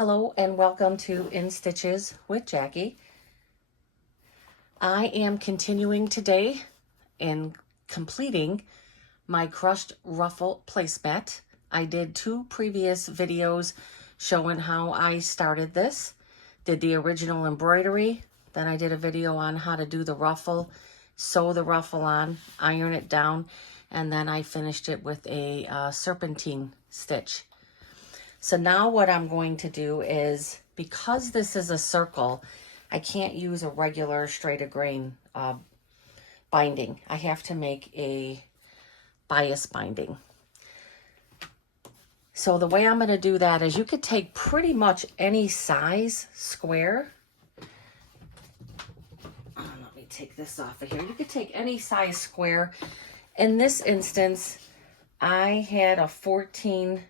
Hello and welcome to In Stitches with Jackie. I am continuing today in completing my Crushed Ruffle placemat. I did 2 previous videos showing how I started this. Did the original embroidery, then I did a video on how to do the ruffle, sew the ruffle on, iron it down, and then I finished it with a serpentine stitch. So now what I'm going to do is, because this is a circle, I can't use a regular straight of grain binding. I have to make a bias binding. So the way I'm going to do that is you could take pretty much any size square. Let me take this off of here. You could take any size square. In this instance, I had a 14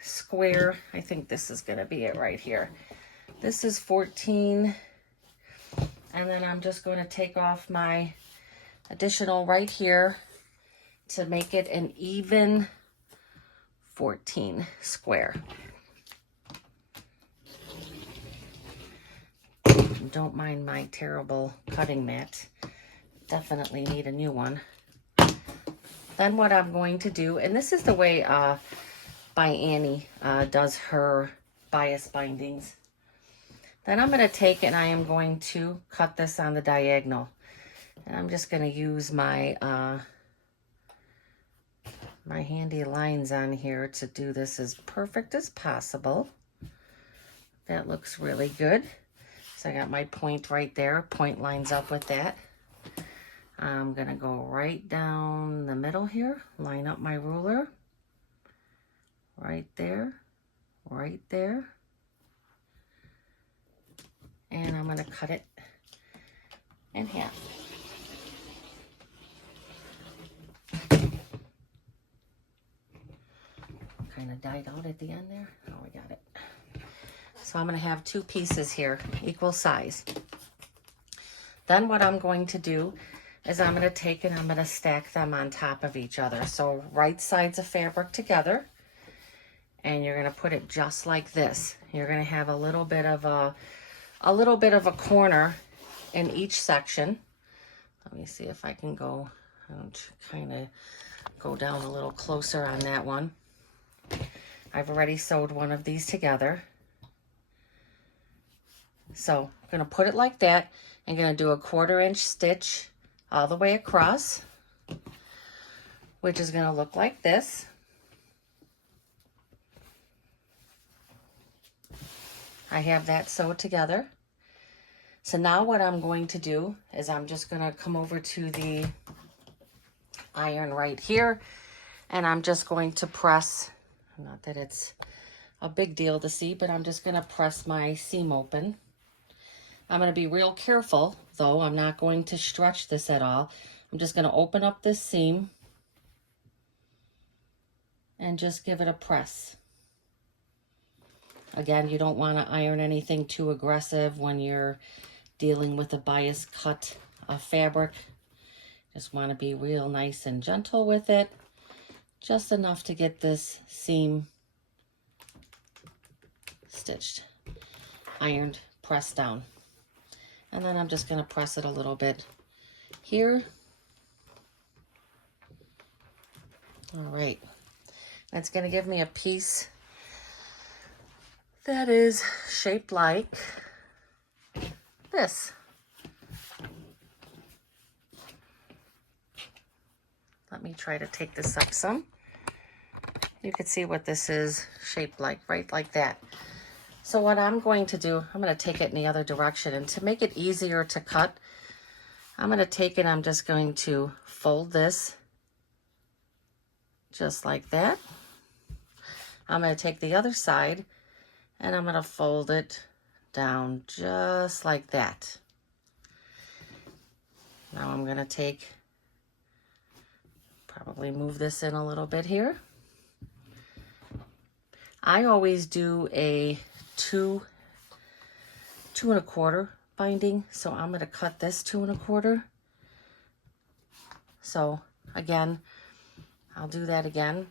square. I think this is going to be it right here. This is 14. And then I'm just going to take off my additional right here to make it an even 14 square. Don't mind my terrible cutting mat. Definitely need a new one. Then what I'm going to do, and this is the way by Annie does her bias bindings. Then I'm going to take and I am going to cut this on the diagonal. And I'm just going to use my my handy lines on here to do this as perfect as possible. That looks really good. So I got my point right there. Point lines up with that. I'm going to go right down the middle here, line up my ruler, right there, and I'm going to cut it in half. Kind of died out at the end there. Oh, we got it. So I'm going to have 2 pieces here, equal size. Then what I'm going to do is I'm going to take and I'm going to stack them on top of each other. So right sides of fabric together, and you're going to put it just like this. You're going to have a little bit of a corner in each section. Let me see if I can go kind of go down a little closer on that one. I've already sewed one of these together. So I'm going to put it like that. I'm going to do a 1/4 inch stitch all the way across, which is going to look like this. I have that sewed together. So now what I'm going to do is I'm just going to come over to the iron right here, and I'm just going to press, not that it's a big deal to see, but I'm just going to press my seam open. I'm going to be real careful, though. I'm not going to stretch this at all. I'm just going to open up this seam and just give it a press. Again, you don't want to iron anything too aggressive when you're dealing with a bias cut of fabric. Just want to be real nice and gentle with it. Just enough to get this seam stitched, ironed, pressed down. And then I'm just going to press it a little bit here. All right. That's going to give me a piece that is shaped like this. Let me try to take this up some. You can see what this is shaped like, right like that. So what I'm going to do, I'm going to take it in the other direction. And to make it easier to cut, I'm going to take it, I'm just going to fold this just like that. I'm going to take the other side and I'm going to fold it down just like that. Now I'm going to take, probably move this in a little bit here. I always do a 2 1/4 binding, so I'm going to cut this 2 1/4. So again, I'll do that again.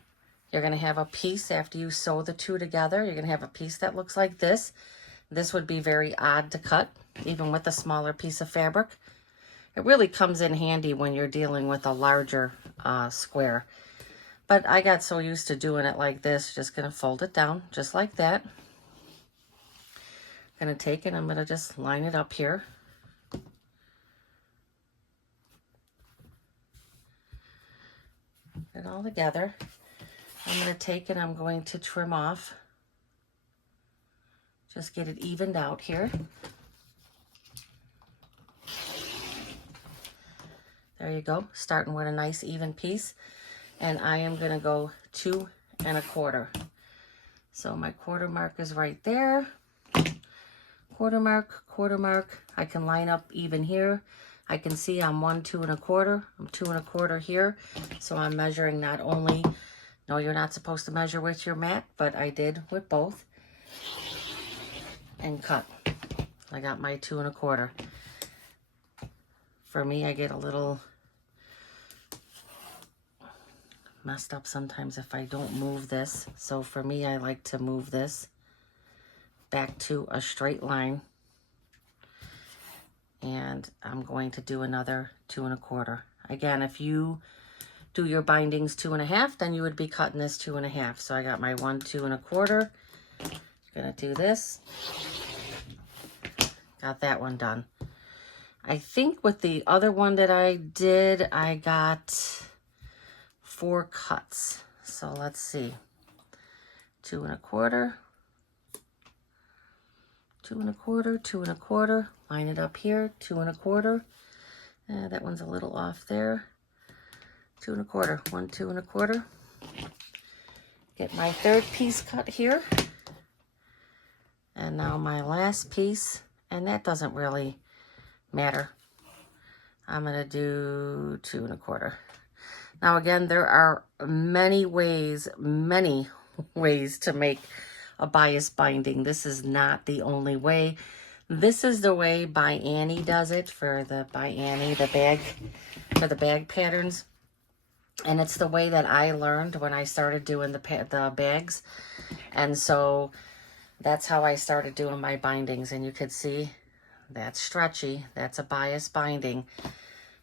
You're going to have a piece after you sew the two together. You're going to have a piece that looks like this. This would be very odd to cut, even with a smaller piece of fabric. It really comes in handy when you're dealing with a larger square. But I got so used to doing it like this, just going to fold it down just like that. Going to take it, I'm going to just line it up here. Put it all together. I'm going to take it, I'm going to trim off. Just get it evened out here. There you go, starting with a nice even piece. And I am going to go 2 1/4. So my quarter mark is right there. Quarter mark, quarter mark. I can line up even here. I can see I'm 1 2 1/4. I'm 2 1/4 here. So I'm measuring not only, no, you're not supposed to measure with your mat, but I did with both. And cut. I got my 2 1/4. For me, I get a little messed up sometimes if I don't move this. So for me, I like to move this back to a straight line. And I'm going to do another 2 1/4. Again, if you do your bindings 2 1/2, then you would be cutting this 2 1/2. So I got my 1 2 1/4. Gonna do this. Got that one done. I think with the other one that I did, I got 4 cuts. So let's see. 2 1/4. 2 1/4, 2 1/4. Line it up here, 2 1/4. That one's a little off there. 2 1/4, 1 2 1/4. Get my third piece cut here. And now my last piece, and that doesn't really matter. I'm gonna do 2 1/4. Now again, there are many ways to make a bias binding. This is not the only way. This is the way By Annie does it for the By Annie, the bag, for the bag patterns. And it's the way that I learned when I started doing the bags. And so that's how I started doing my bindings. And you could see that's stretchy. That's a bias binding.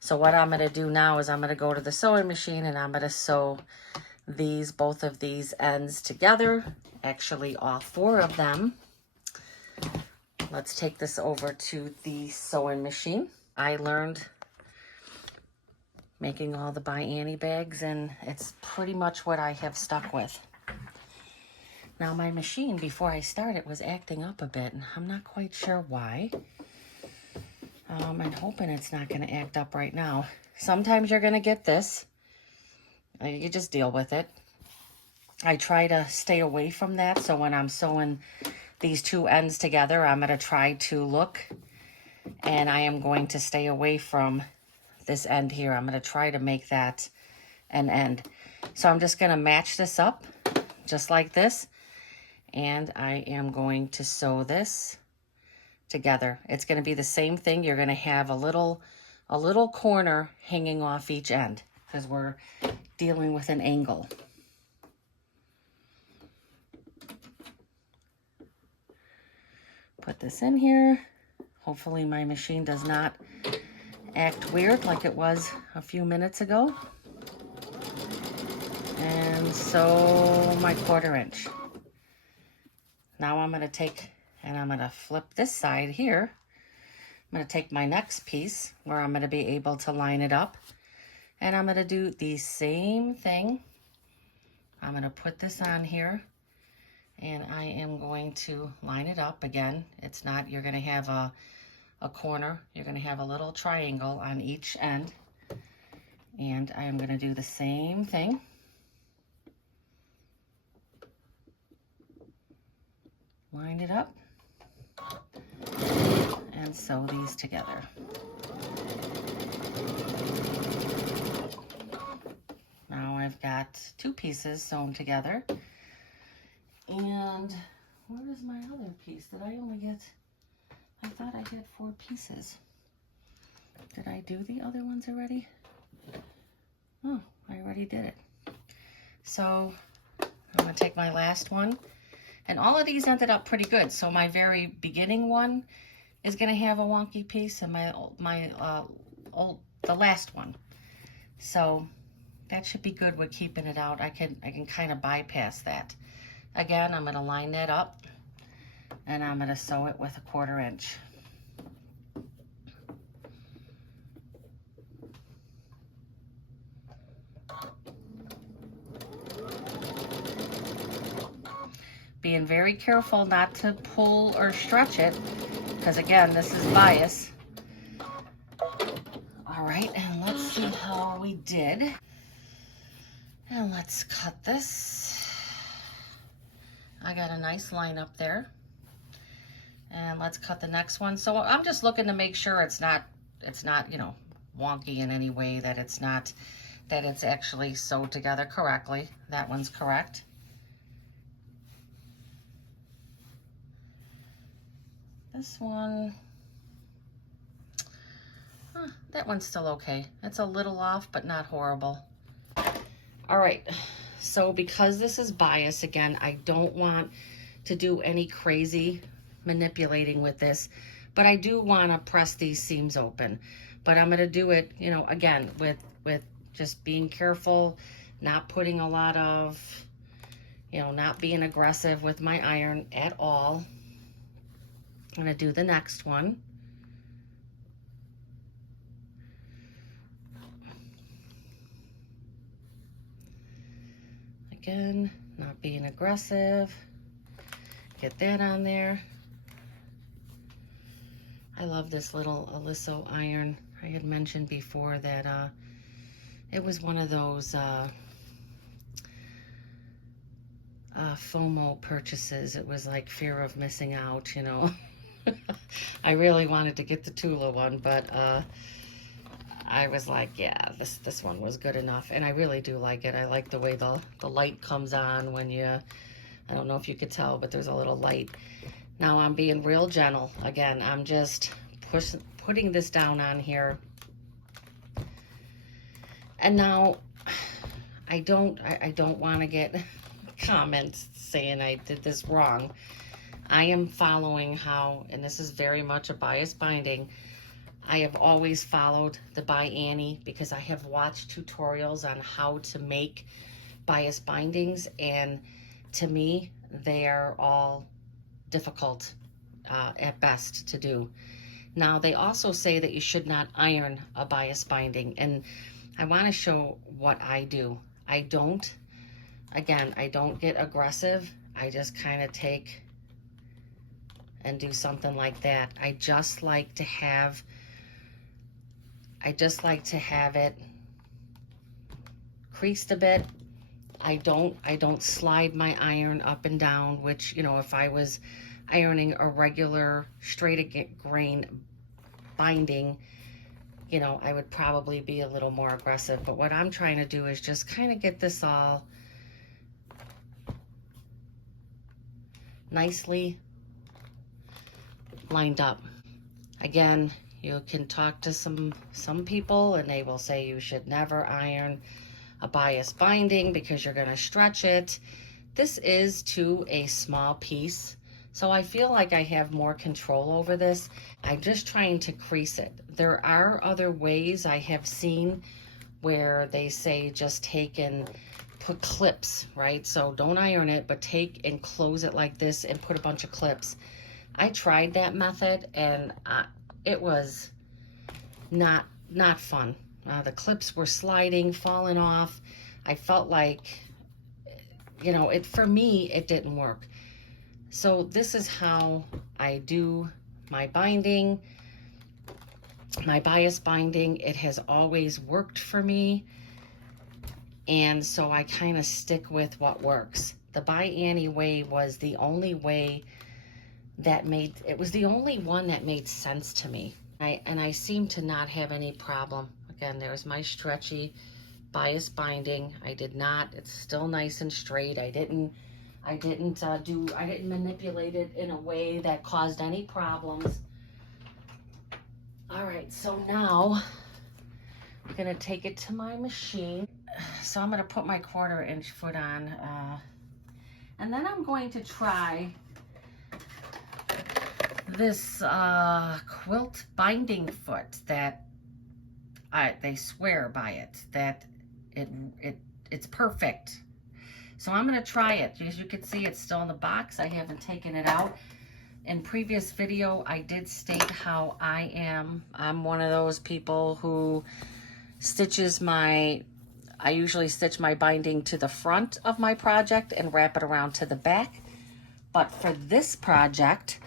So what I'm going to do now is I'm going to go to the sewing machine and I'm going to sew both of these ends together. Actually, all 4 of them. Let's take this over to the sewing machine. I learned making all the By Annie bags, and it's pretty much what I have stuck with. Now my machine, before I started, was acting up a bit, and I'm not quite sure why. I'm hoping it's not going to act up right now. Sometimes you're going to get this. You just deal with it. I try to stay away from that, so when I'm sewing these 2 ends together, I'm going to try to look, and I am going to stay away from this end here. I'm going to try to make that an end. So I'm just going to match this up just like this, and I am going to sew this together. It's going to be the same thing. You're going to have a little corner hanging off each end because we're dealing with an angle. Put this in here. Hopefully my machine does not act weird like it was a few minutes ago. And sew my 1/4 inch. Now I'm going to take and I'm going to flip this side here. I'm going to take my next piece where I'm going to be able to line it up. And I'm going to do the same thing. I'm going to put this on here. And I am going to line it up again. It's not, you're going to have a corner. You're going to have a little triangle on each end. And I am going to do the same thing. Line it up. And sew these together. Now I've got 2 pieces sewn together. And where is my other piece? Did I only get, I thought I had 4 pieces. Did I do the other ones already? Oh, I already did it. So I'm gonna take my last one. And all of these ended up pretty good. So my very beginning one is gonna have a wonky piece, and the last one. So that should be good with keeping it out. I can kind of bypass that. Again, I'm gonna line that up, and I'm gonna sew it with a 1/4 inch. Being very careful not to pull or stretch it, because again, this is bias. All right, and let's see how we did. And let's cut this. I got a nice line up there. And let's cut the next one. So I'm just looking to make sure it's not, you know, wonky in any way, that it's actually sewed together correctly. That one's correct. This one, that one's still okay. It's a little off, but not horrible. All right, so because this is bias, again, I don't want to do any crazy manipulating with this, but I do want to press these seams open. But I'm going to do it, you know, again, with just being careful, not putting a lot of, you know, not being aggressive with my iron at all. I'm going to do the next one. Again, not being aggressive. Get that on there. I love this little Aliso iron. I had mentioned before that it was one of those FOMO purchases. It was like fear of missing out, you know. I really wanted to get the Tula one, but I was like, yeah, this one was good enough. And I really do like it. I like the way the light comes on when you, I don't know if you could tell, but there's a little light. Now I'm being real gentle. Again, I'm just putting this down on here. And now I don't want to get comments saying I did this wrong. I am following how, and this is very much a bias binding, I have always followed the by Annie, because I have watched tutorials on how to make bias bindings, and to me, they are all difficult at best to do. Now, they also say that you should not iron a bias binding, and I want to show what I do. I don't get aggressive. I just kind of take and do something like that. I just like to have it creased a bit. I don't slide my iron up and down, which, you know, if I was ironing a regular straight grain binding, you know, I would probably be a little more aggressive. But what I'm trying to do is just kind of get this all nicely lined up. Again, you can talk to some people and they will say you should never iron a bias binding because you're going to stretch it. This is to a small piece, so I feel like I have more control over this. I'm just trying to crease it. There are other ways I have seen where they say just take and put clips, right? So don't iron it, but take and close it like this and put a bunch of clips. I tried that method and it was not fun. The clips were sliding, falling off. I felt like, you know, for me, it didn't work. So this is how I do my binding, my bias binding. It has always worked for me. And so I kind of stick with what works. The by Annie way was the only way that it was the only one that made sense to me. And I seem to not have any problem. Again, there's my stretchy bias binding. I did not, it's still nice and straight. I didn't manipulate it in a way that caused any problems. All right, so now I'm gonna take it to my machine. So I'm gonna put my 1/4 inch foot on. And then I'm going to try this quilt binding foot that they swear by it, that it's perfect. So I'm going to try it. As you can see, it's still in the box. I haven't taken it out. In previous video, I did state how I'm one of those people who stitches I usually stitch my binding to the front of my project and wrap it around to the back. But for this project,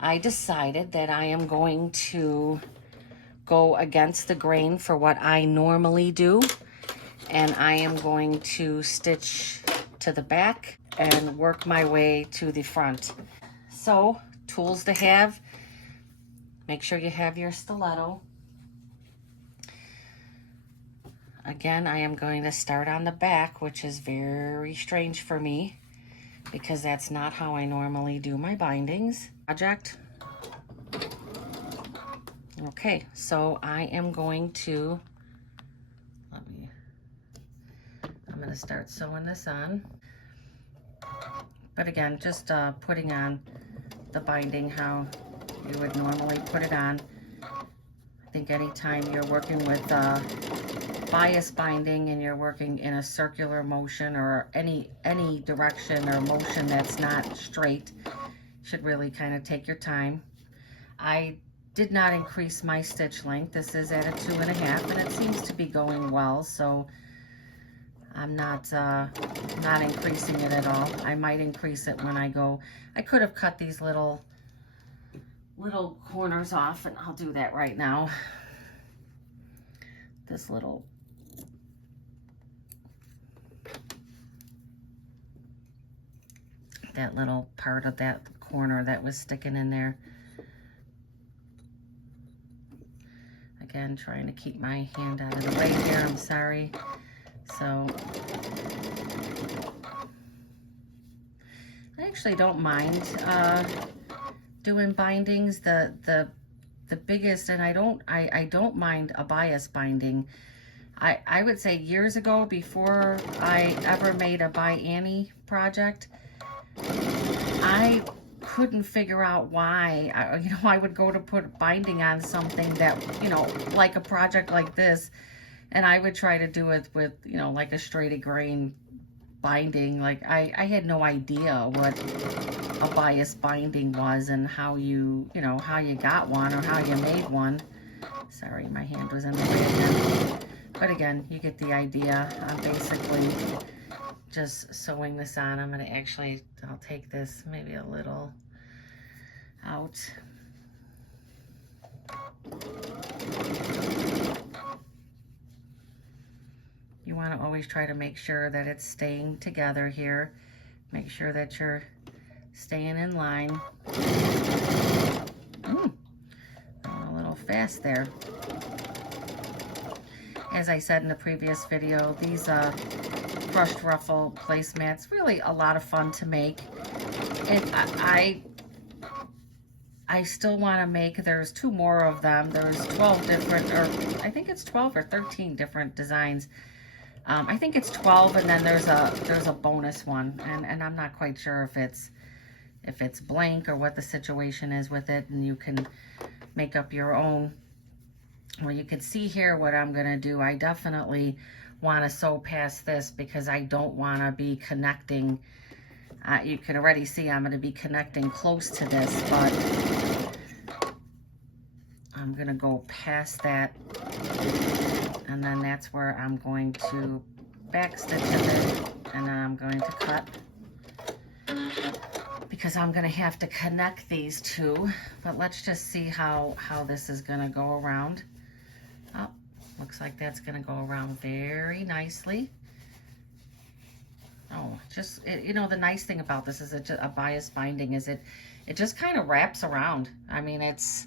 I decided that I am going to go against the grain for what I normally do. And I am going to stitch to the back and work my way to the front. So, tools to have. Make sure you have your stiletto. Again, I am going to start on the back, which is very strange for me because that's not how I normally do my bindings. Project. Okay, so I am going to, I'm going to start sewing this on. But again, just putting on the binding how you would normally put it on. I think anytime you're working with bias binding and you're working in a circular motion or any direction or motion that's not straight, you should really kind of take your time. I did not increase my stitch length. This is at a 2.5 and it seems to be going well, so I'm not increasing it at all. I might increase it when I go. I could have cut these little corners off, and I'll do that right now. This that little part of that corner that was sticking in there. Again, trying to keep my hand out of the way here. I'm sorry. So I actually don't mind doing bindings. The biggest, and I don't mind a bias binding. I would say years ago, before I ever made a By Annie project, I couldn't figure out why I would go to put binding on something that, like a project like this, and I would try to do it with, like a straight grain binding. Like I had no idea what a bias binding was and how you got one or how you made one. Sorry, my hand was in the way again. But again, you get the idea. I'm basically just sewing this on. I'm going to I'll take this maybe a little out. You want to always try to make sure that it's staying together here. Make sure that you're staying in line. Going a little fast there. As I said in the previous video, these Crushed Ruffle placemats, really a lot of fun to make. And I still want to make, there's 2 more of them. There's 12 different, or I think it's 12 or 13 different designs. I think it's 12, and then there's a bonus one, and I'm not quite sure if it's blank or what the situation is with it, and you can make up your own. Well, you can see here what I'm going to do. I definitely want to sew past this because I don't want to be connecting. You can already see I'm going to be connecting close to this, but I'm going to go past that, and then that's where I'm going to back stitch it, and then I'm going to cut, because I'm going to have to connect these two. But let's just see how this is going to go around. Oh, looks like that's going to go around very nicely. Oh, just, the nice thing about this is a bias binding is it just kind of wraps around. I mean, it's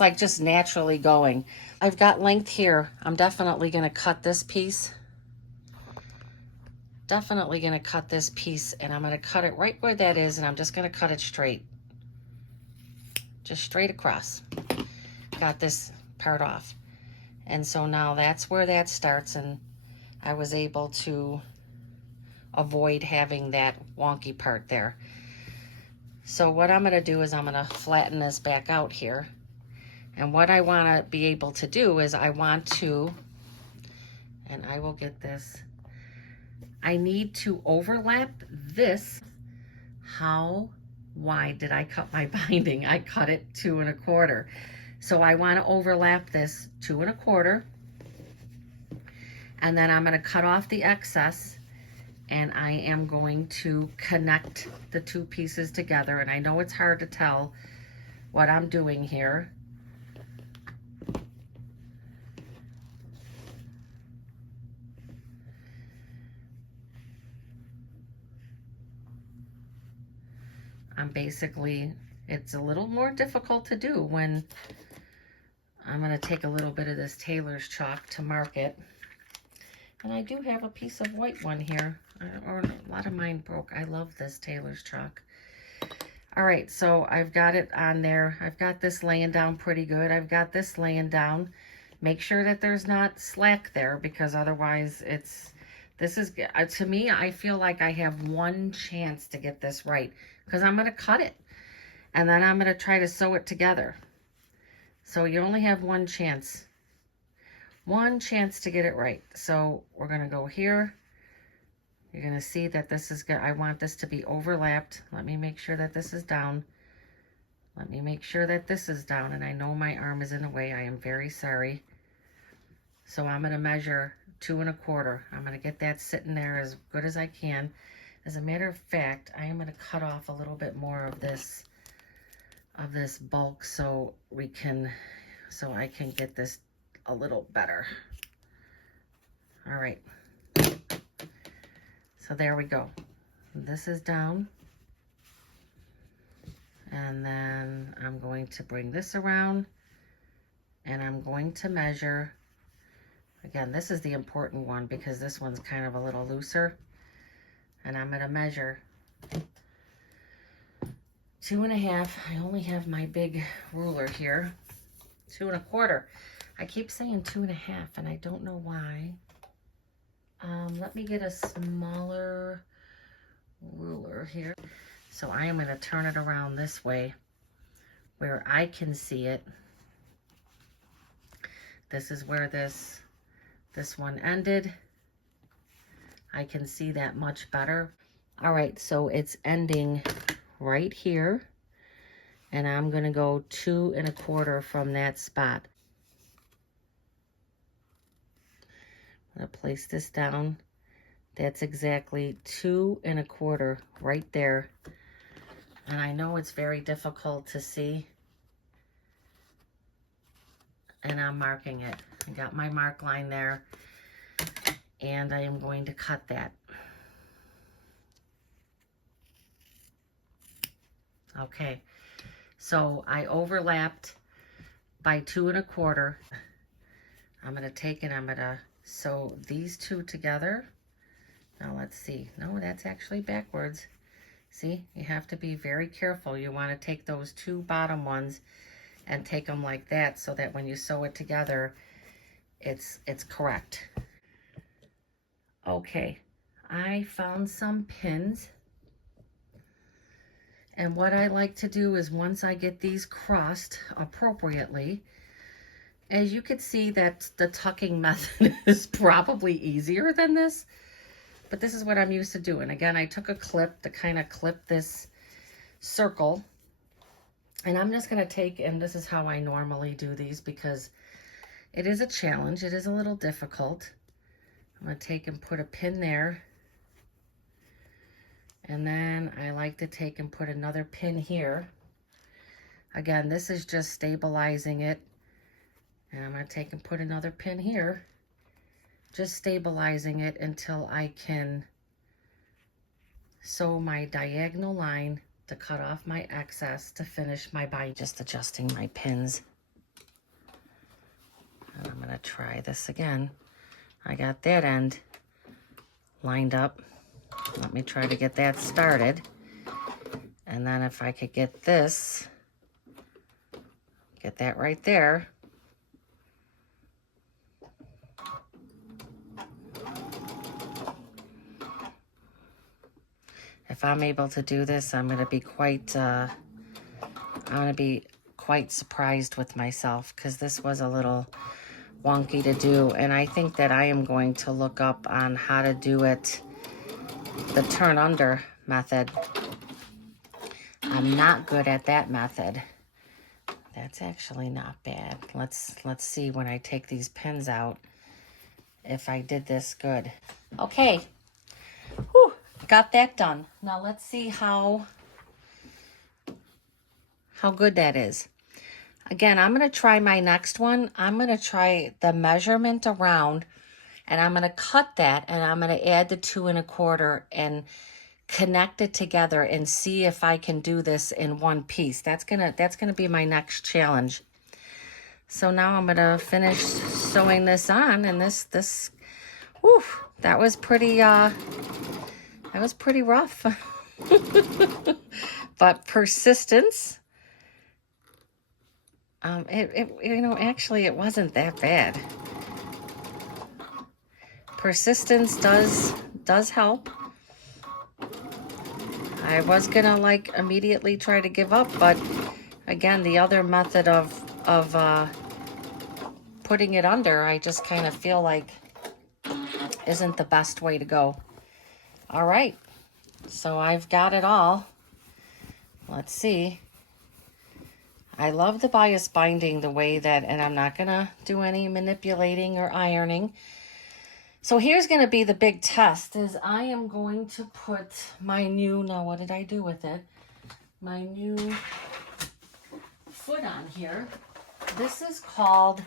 like just naturally going. I've got length here. I'm definitely going to cut this piece. Definitely going to cut this piece, and I'm going to cut it right where that is, and I'm just going to cut it straight. Just straight across. Got this part off. And so now that's where that starts, and I was able to avoid having that wonky part there. So what I'm going to do is I'm going to flatten this back out here. And what I want to be able to do is I want to, and I will get this, I need to overlap this. How wide did I cut my binding? I cut it 2 1/4. So I want to overlap this 2 1/4. And then I'm going to cut off the excess, and I am going to connect the two pieces together. And I know it's hard to tell what I'm doing here. I'm basically, it's a little more difficult to do when I'm going to take a little bit of this tailor's chalk to mark it. And I do have a piece of white one here, or a lot of mine broke. I love this tailor's chalk. All right, so I've got it on there. I've got this laying down pretty good. I've got this laying down. Make sure that there's not slack there, because otherwise this is, to me, I feel like I have one chance to get this right, because I'm going to cut it and then I'm going to try to sew it together. So you only have one chance to get it right. So we're going to go here. You're going to see that this is good. I want this to be overlapped. Let me make sure that this is down. Let me make sure that this is down. And I know my arm is in the way. I am very sorry. So I'm going to measure 2 1/4. I'm going to get that sitting there as good as I can. As a matter of fact, I am going to cut off a little bit more of this bulk so I can get this a little better. All right. So there we go. This is down. And then I'm going to bring this around, and I'm going to measure. Again, this is the important one because this one's kind of a little looser. And I'm going to measure 2 1/2. I only have my big ruler here. 2 1/4. I keep saying 2 1/2, and I don't know why. Let me get a smaller ruler here. So I am going to turn it around this way where I can see it. This is where this one ended. I can see that much better. All right, so it's ending right here, and I'm going to go 2 1/4 from that spot. I'm going to place this down. That's exactly 2 1/4 right there. And I know it's very difficult to see. And I'm marking it. I got my mark line there. And I am going to cut that. Okay. So I overlapped by 2 1/4. I'm going to take it, I'm going to sew these two together. Now let's see. No, that's actually backwards. See, you have to be very careful. You want to take those two bottom ones and take them like that so that when you sew it together, it's correct. Okay, I found some pins. And what I like to do is once I get these crossed appropriately, as you can see that the tucking method is probably easier than this, but this is what I'm used to doing. Again, I took a clip to kind of clip this circle, and I'm just going to take, and this is how I normally do these because it is a challenge. It is a little difficult. I'm going to take and put a pin there. And then I like to take and put another pin here. Again, this is just stabilizing it. And I'm going to take and put another pin here. Just stabilizing it until I can sew my diagonal line to cut off my excess to finish my bind. Just adjusting my pins. And I'm going to try this again. I got that end lined up. Let me try to get that started. And then if I could get this, get that right there. if I'm able to do this, I'm going to be quite surprised with myself, because this was a little wonky to do. And I think that I am going to look up on how to do it, the turn under method. I'm not good at that method. That's actually not bad. Let's see when I take these pins out if I did this good. Okay. Whew, got that done. Now let's see how good that is. Again, I'm going to try my next one. I'm going to try the measurement around, and I'm going to cut that, and I'm going to add the 2 1/4 and connect it together and see if I can do this in one piece. That's gonna be my next challenge. So now I'm gonna finish sewing this on, and this whew, that was pretty rough. But persistence, actually it wasn't that bad. Persistence does help. I was gonna immediately try to give up, but again, the other method of putting it under, I just kind of feel like isn't the best way to go. All right, so I've got it all. Let's see. I love the bias binding the way that, and I'm not gonna do any manipulating or ironing. So here's going to be the big test, is I am going to put my new, now what did I do with it? My new foot on here. This is called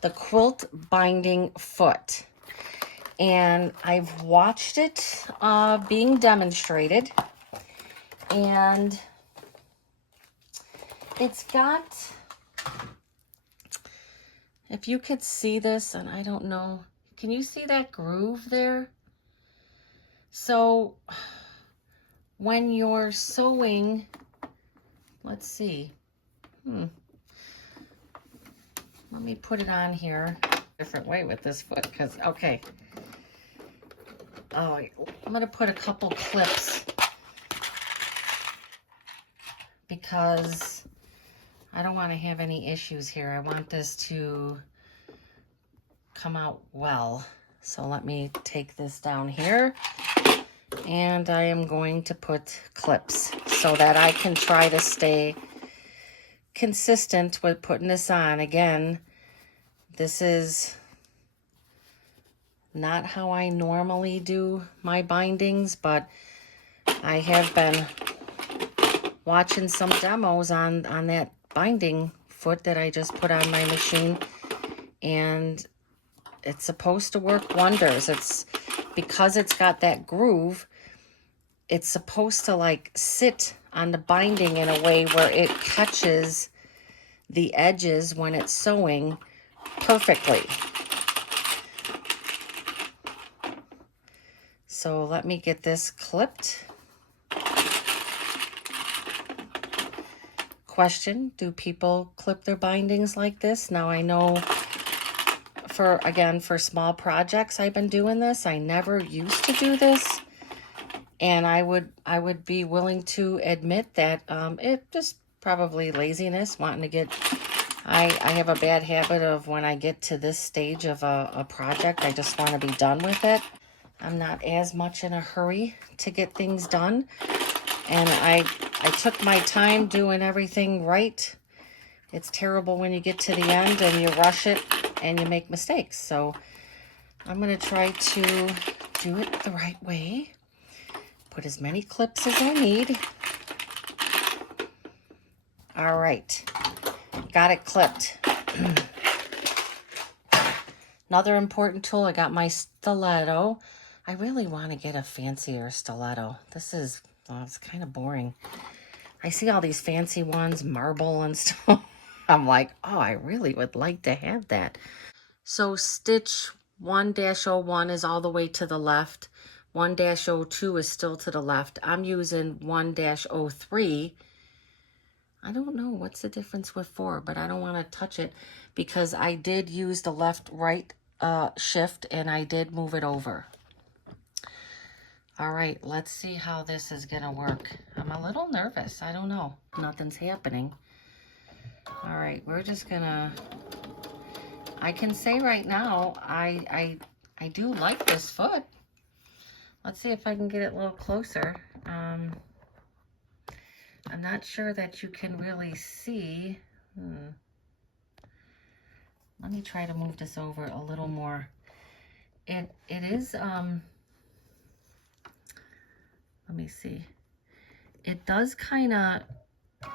the quilt binding foot. And I've watched it being demonstrated. And it's got, if you could see this, and I don't know, can you see that groove there? So when you're sewing, let's see. Let me put it on here different way with this foot, because, okay. Oh, I'm going to put a couple clips because I don't want to have any issues here. I want this to come out well. So let me take this down here, and I am going to put clips so that I can try to stay consistent with putting this on. Again, this is not how I normally do my bindings, but I have been watching some demos on that binding foot that I just put on my machine, and it's supposed to work wonders. It's because it's got that groove, it's supposed to sit on the binding in a way where it catches the edges when it's sewing perfectly. So let me get this clipped. Question, do people clip their bindings like this? Now I know for small projects I've been doing this. I never used to do this, and I would be willing to admit that it just probably laziness, wanting to get, I have a bad habit of when I get to this stage of a project, I just want to be done with it. I'm not as much in a hurry to get things done, and I took my time doing everything right. It's terrible when you get to the end and you rush it and you make mistakes. So I'm going to try to do it the right way. Put as many clips as I need. All right. Got it clipped. Another important tool, I got my stiletto. I really want to get a fancier stiletto. This is, well, it's kind of boring. I see all these fancy ones, marble and stuff. I'm like, oh, I really would like to have that. So stitch 1-01 is all the way to the left. 1-02 is still to the left. I'm using 1-03. I don't know what's the difference with 4, but I don't want to touch it because I did use the left-right shift, and I did move it over. All right, let's see how this is gonna work. I'm a little nervous. I don't know. Nothing's happening. All right, we're just gonna, I can say right now, I do like this foot. Let's see if I can get it a little closer. I'm not sure that you can really see. Let me try to move this over a little more. It is, let me see. It does kind of,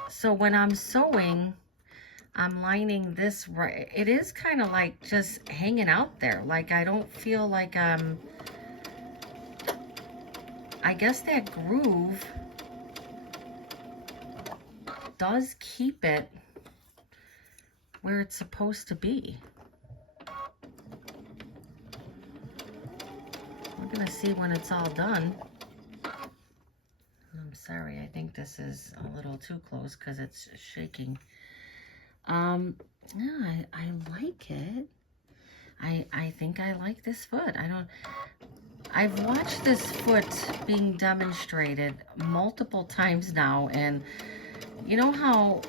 so when I'm sewing, I'm lining this right. It is kind of like just hanging out there. Like I don't feel like I'm, I guess that groove does keep it where it's supposed to be. We're gonna see when it's all done. I'm sorry, I think this is a little too close because it's shaking. Yeah, I like it. I think I like this foot. I've watched this foot being demonstrated multiple times now, and you know how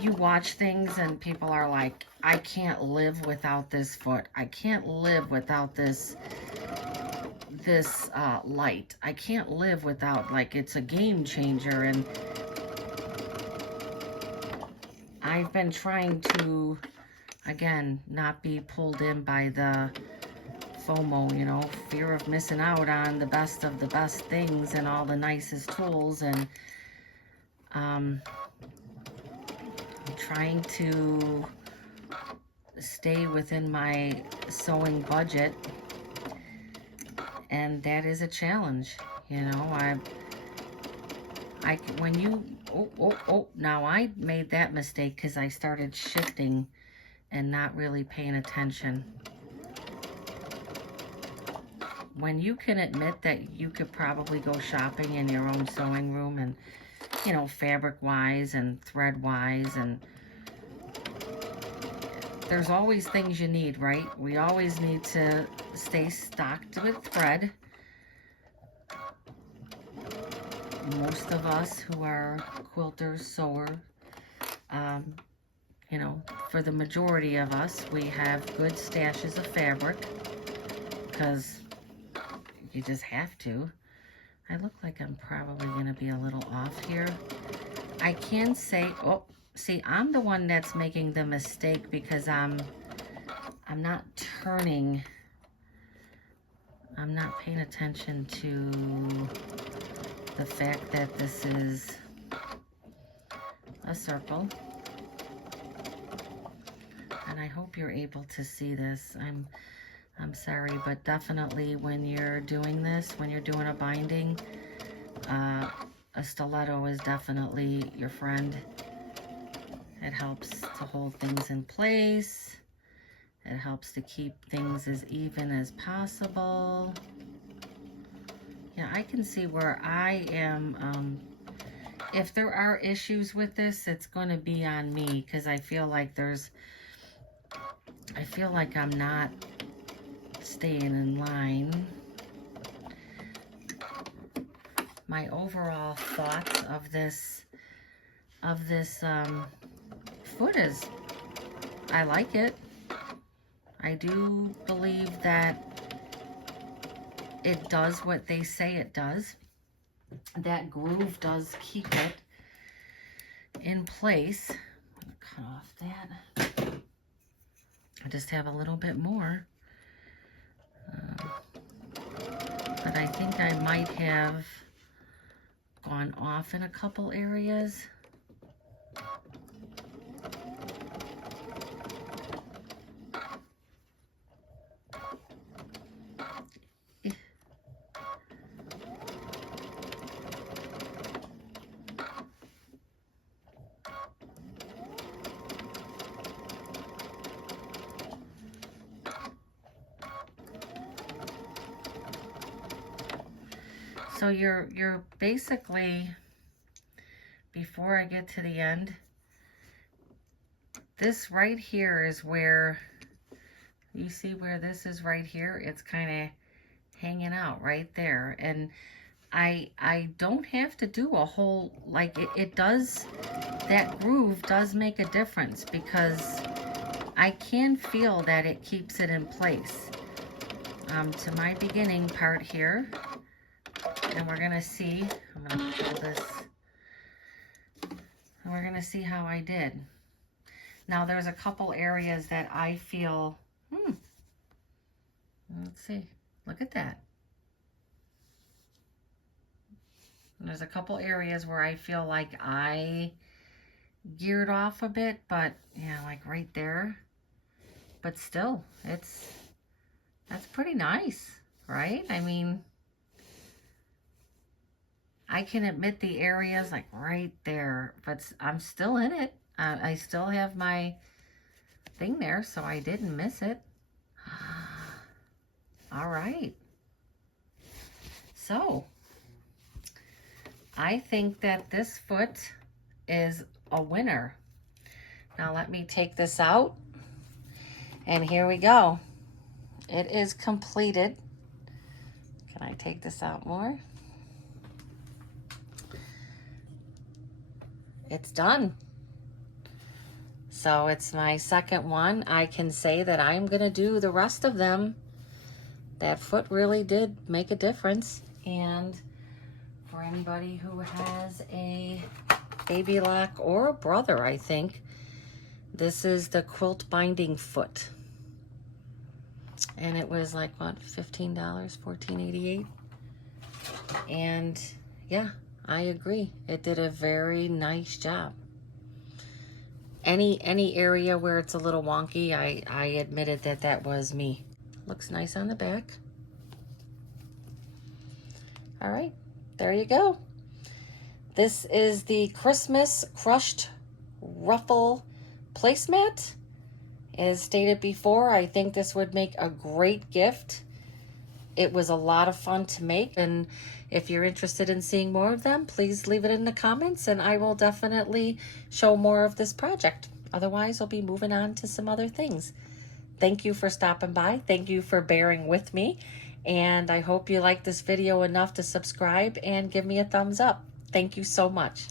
you watch things and people are like, I can't live without this foot. I can't live without this light. I can't live without, like, it's a game changer. And I've been trying to, again, not be pulled in by the FOMO, you know, fear of missing out on the best of the best things and all the nicest tools. And I'm trying to stay within my sewing budget, and that is a challenge. You know, when you, now I made that mistake because I started shifting and not really paying attention. When you can admit that you could probably go shopping in your own sewing room and, you know, fabric-wise and thread-wise, and there's always things you need, right? We always need to stay stocked with thread. Most of us who are quilters, sewers, you know, for the majority of us, we have good stashes of fabric because you just have to. I look like I'm probably going to be a little off here. I can say, oh, see, I'm the one that's making the mistake because I'm not turning. I'm not paying attention to the fact that this is a circle. And I hope you're able to see this. I'm sorry, but definitely when you're doing this, when you're doing a binding, a stiletto is definitely your friend. It helps to hold things in place. It helps to keep things as even as possible. Yeah, I can see where I am. If there are issues with this, it's going to be on me because I feel like I'm not staying in line. My overall thoughts of this foot is, I like it. I do believe that it does what they say it does. That groove does keep it in place. I'm gonna cut off that. I just have a little bit more. But I think I might have gone off in a couple areas. So you're basically, before I get to the end, this right here is where, you see where this is right here? It's kind of hanging out right there. And I don't have to do a whole, like it does, that groove does make a difference because I can feel that it keeps it in place. To my beginning part here, and we're gonna see, I'm gonna pull this, and we're gonna see how I did. Now there's a couple areas that I feel, let's see, look at that. And there's a couple areas where I feel like I geared off a bit, but yeah, like right there. But still, that's pretty nice, right? I mean, I can admit the areas like right there, but I'm still in it. I still have my thing there, so I didn't miss it. All right. So, I think that this foot is a winner. Now let me take this out. And here we go. It is completed. Can I take this out more? It's done. So it's my second one. I can say that I'm gonna do the rest of them. That foot really did make a difference. And for anybody who has a baby lock or a brother, I think, this is the quilt binding foot. And it was like, what, $15, $14.88? And yeah, I agree. It did a very nice job. Any area where it's a little wonky, I admitted that was me. Looks nice on the back. All right, there you go. This is the Christmas Crushed Ruffle placemat. As stated before, I think this would make a great gift. It was a lot of fun to make, and if you're interested in seeing more of them, please leave it in the comments and I will definitely show more of this project. Otherwise, I'll be moving on to some other things. Thank you for stopping by. Thank you for bearing with me, and I hope you liked this video enough to subscribe and give me a thumbs up. Thank you so much.